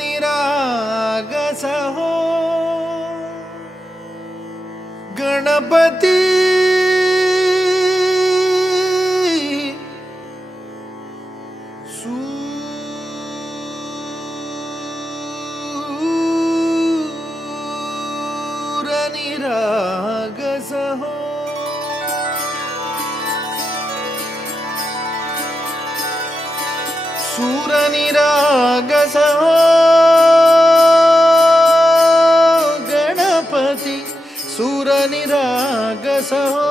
निरागस हो गणपती सूर निरागस हो सूर निरागस हो गणपती सूर निरागस हो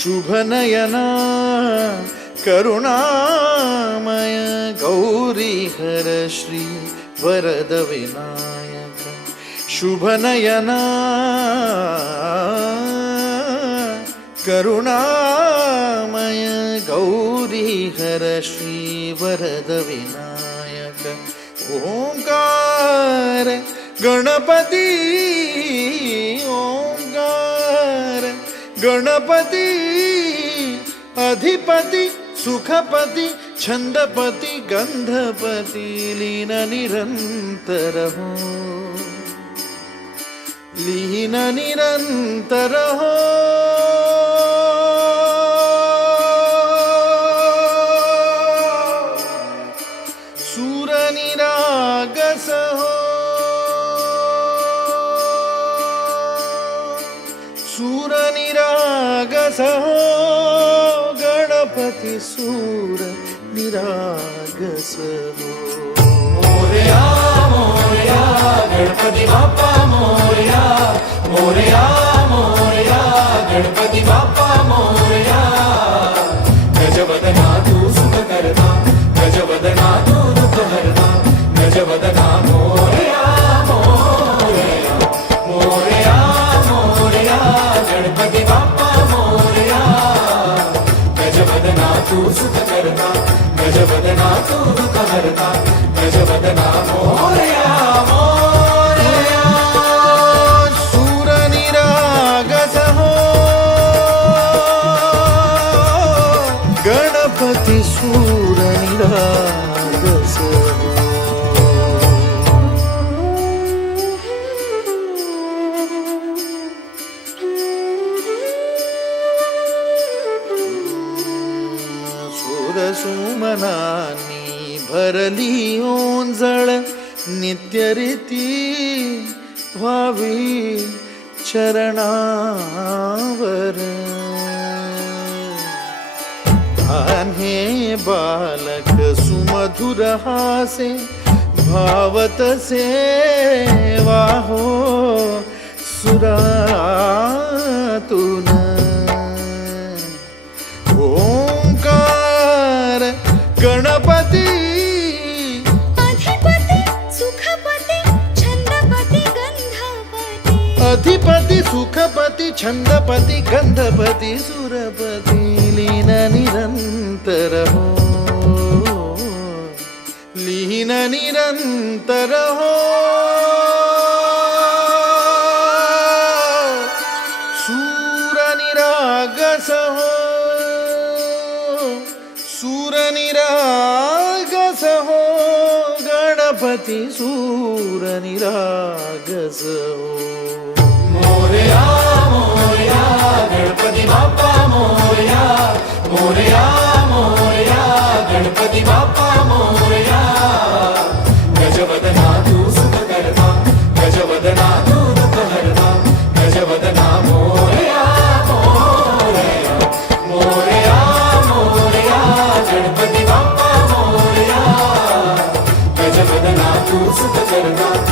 शुभ नयना करुणामय गौरी हर श्री वरद विनायक शुभ नयना करुणामय गौरी हर श्री वरद विनायक ओंकार गणपती ओंकार गणपती अधिपति सुखपति छंदपति गंधपति लीन निरंतर हो लीन निरंतर हो सूर निरागस हो सूर निरागस हो गणपती सूर निरागस हो मोरया मोरया गणपती बाप्पा मोरया मोरया मोरया गणपती बाप्पा मोरया गजवदना तू सुख करता गजवदना तू दुःख हरता गजवदना मोरया मोरया मोरया मोरया गणपती बाप्पा मोरया गजवदना तू सुख करता गजवदना तू दुःख हरता गजवदना मोरया मोरया सूर निरागस हो गणपती सूर निरागस हो सुमनानी भरली ओंजळ नित्यरीती व्हावी चरणावर आन्हे बालक सुमधुर हासे भावत सेवा हो सुरातून ओंकार गणपती अधिपति सुखपति छंदपति गंधपति अधिपति सुखपति छंदपति गंधपति सुरपति लीन निरंतर हो लीन निरंतर हो सूर निरागस हो सूर निरागस हो गणपति सूर निरागस हो मोरया मोरया गणपती बाप्पा मोरया मोरया मोरया गणपती बाप्पा मोरया गजवदना तू सुख करता गजवदना तू दुःख हरता गजवदना मोरया मोरया मोरया मोरया गणपती बाप्पा मोरया गजवदना तू सुख करता